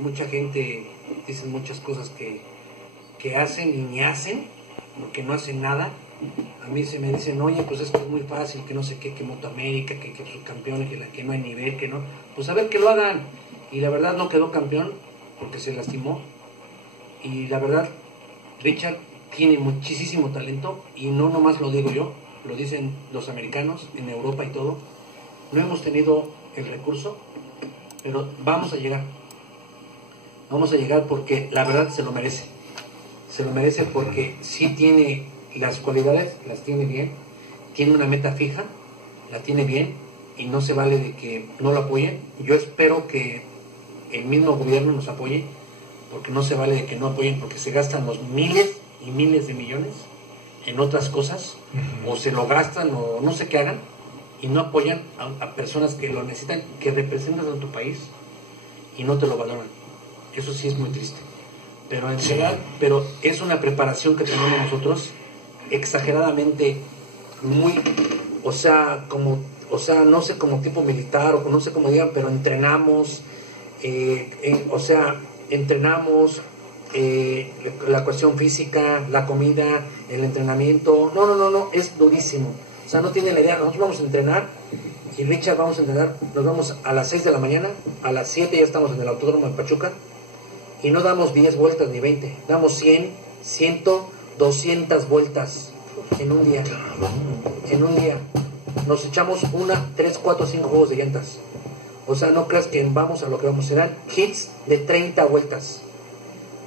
mucha gente dice muchas cosas que hacen y ni hacen, porque no hacen nada. A mí se me dicen, oye, pues es que es muy fácil, que no sé qué, que Moto América, que subcampeones, que no hay nivel, que no. Pues a ver que lo hagan. Y la verdad no quedó campeón porque se lastimó. Y la verdad, Richard tiene muchísimo talento, y no nomás lo digo yo, lo dicen los americanos en Europa y todo. No hemos tenido el recurso, pero vamos a llegar. Vamos a llegar porque la verdad se lo merece. Se lo merece porque sí tiene las cualidades, las tiene bien, tiene una meta fija, la tiene bien, y no se vale de que no lo apoyen. Yo espero que el mismo gobierno nos apoye, porque no se vale de que no apoyen, porque se gastan los miles y miles de millones en otras cosas, o se lo gastan o no sé qué hagan, y no apoyan a personas que lo necesitan, que representan a tu país y no te lo valoran. Eso sí es muy triste. Pero en realidad, pero es una preparación que tenemos nosotros exageradamente muy, o sea, no sé, como tipo militar, o no sé cómo digan, pero entrenamos, entrenamos la cuestión física, la comida, el entrenamiento. No, es durísimo. O sea, no tiene la idea. Nosotros vamos a entrenar, y Richard vamos a entrenar, nos vamos a las 6 de la mañana, a las 7 ya estamos en el autódromo de Pachuca, y no damos 10 vueltas ni 20, damos 100, 100, 200 vueltas en un día. En un día. Nos echamos 1, 3, 4, 5 juegos de llantas. O sea, no creas que vamos a lo que vamos. Serán hits de 30 vueltas.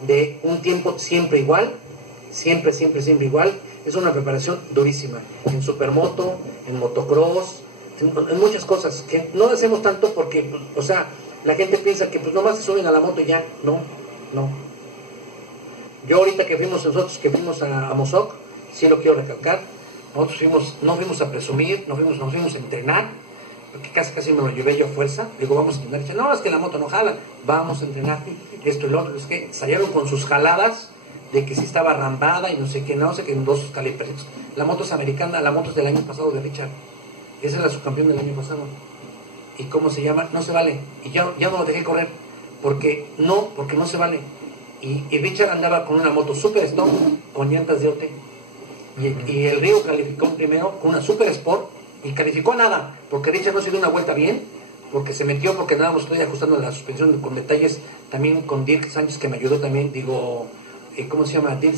De un tiempo siempre igual. Siempre igual. Es una preparación durísima. En supermoto, en motocross, en muchas cosas. Que no hacemos tanto porque, pues, o sea, la gente piensa que pues nomás se suben a la moto y ya. No. Yo ahorita nosotros que fuimos a Mozoc, sí lo quiero recalcar. Nosotros no fuimos a presumir, nos fuimos a entrenar, porque casi me lo llevé yo a fuerza. Digo, vamos a entrenar. Dice, no, es que la moto no jala. Vamos a entrenar. Esto y lo otro. Es que salieron con sus jaladas de que si estaba arrambada y no sé qué, en 2 calipers. La moto es americana, la moto es del año pasado de Richard. Esa es la subcampeón del año pasado. ¿Y cómo se llama? No se vale. Y ya no lo dejé correr. Porque no se vale. Y Richard andaba con una moto Super Stock con llantas de OT. Y el Río calificó primero con una Super Sport, y calificó nada, porque Richard no se dio una vuelta bien, porque se metió, porque nada más estoy ajustando la suspensión con detalles, también con Dirk Sánchez, que me ayudó también, ¿cómo se llama? Dirk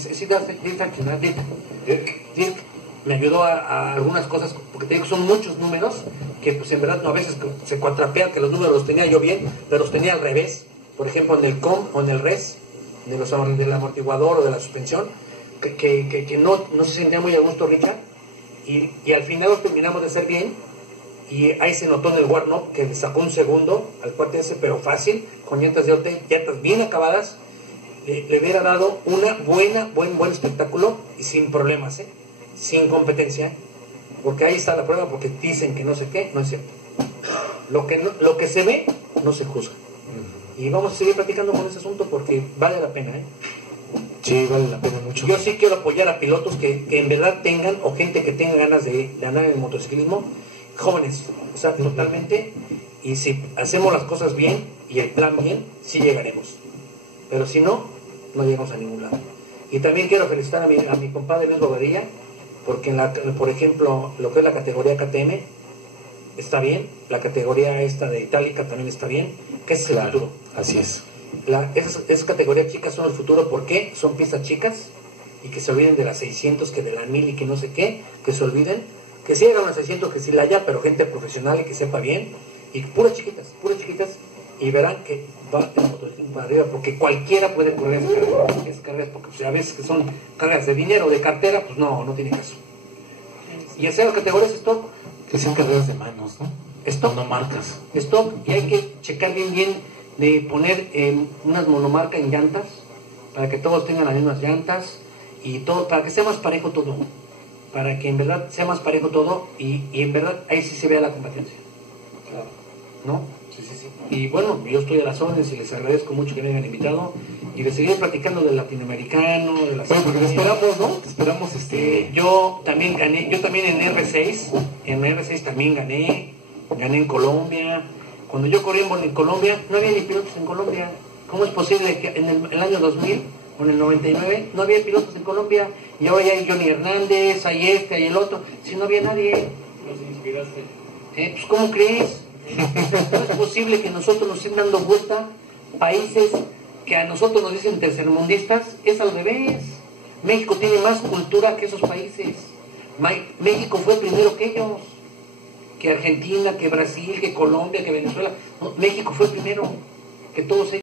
me ayudó a algunas cosas, porque te digo, son muchos números, que pues en verdad a veces se cuatrapea, que los números los tenía yo bien, pero los tenía al revés. Por ejemplo, en el COM o en el RES, del amortiguador o de la suspensión, que no se sentía muy a gusto Richard, y al final lo terminamos de hacer bien, y ahí se notó en el warm-up que le sacó un segundo al cuate ese, pero fácil, con llantas de OT, llantas bien acabadas. Le hubiera dado buen espectáculo, y sin problemas, sin competencia, porque ahí está la prueba, porque dicen que no sé qué, no es cierto. Lo que se ve no se juzga. Y vamos a seguir platicando con ese asunto porque vale la pena, Sí, vale la pena mucho. Yo sí quiero apoyar a pilotos que en verdad tengan, o gente que tenga ganas de andar en el motociclismo, jóvenes, o sea, totalmente. Y si hacemos las cosas bien y el plan bien, sí llegaremos. Pero si no, no llegamos a ningún lado. Y también quiero felicitar a mi compadre Luis Bobadilla, porque por ejemplo, lo que es la categoría KTM está bien, la categoría esta de itálica también está bien, que es el futuro. Así es. Esas categorías chicas son el futuro. ¿Por qué? Son pistas chicas, y que se olviden de las 600, que de la 1000 y que no sé qué, que se olviden, que sí hagan las 600, que sí la haya, pero gente profesional y que sepa bien, y puras chiquitas, y verán que va el motociclismo para arriba, porque cualquiera puede correr esas carreras, porque pues, a veces que son carreras de dinero, de cartera, pues no tiene caso. Y hacer las categorías stock, que sean carreras de manos, ¿no? Stock, no marcas. Stock, y hay que checar bien de poner unas monomarcas en llantas, para que todos tengan las mismas llantas, y todo, para que sea más parejo todo, para que en verdad sea más parejo todo, y en verdad ahí sí se vea la competencia. Claro. ¿No? Sí. Y bueno, yo estoy a las órdenes y les agradezco mucho que me hayan invitado, y les seguiré platicando del latinoamericano, de las... Bueno, porque te esperamos, ¿no? Te esperamos, Yo también gané, en R6 también gané en Colombia. Cuando yo corrí en Colombia, no había ni pilotos en Colombia. ¿Cómo es posible que en el año 2000 o en el 99 no había pilotos en Colombia y ahora ya hay Johnny Hernández, hay este, hay el otro? Si no había nadie. Nos inspiraste. Pues ¿cómo crees? No es posible que nosotros nos estén dando vuelta países que a nosotros nos dicen tercermundistas. Es al revés. México tiene más cultura que esos países. México fue primero que ellos, que Argentina, que Brasil, que Colombia, que Venezuela. No, México fue primero que todos ellos.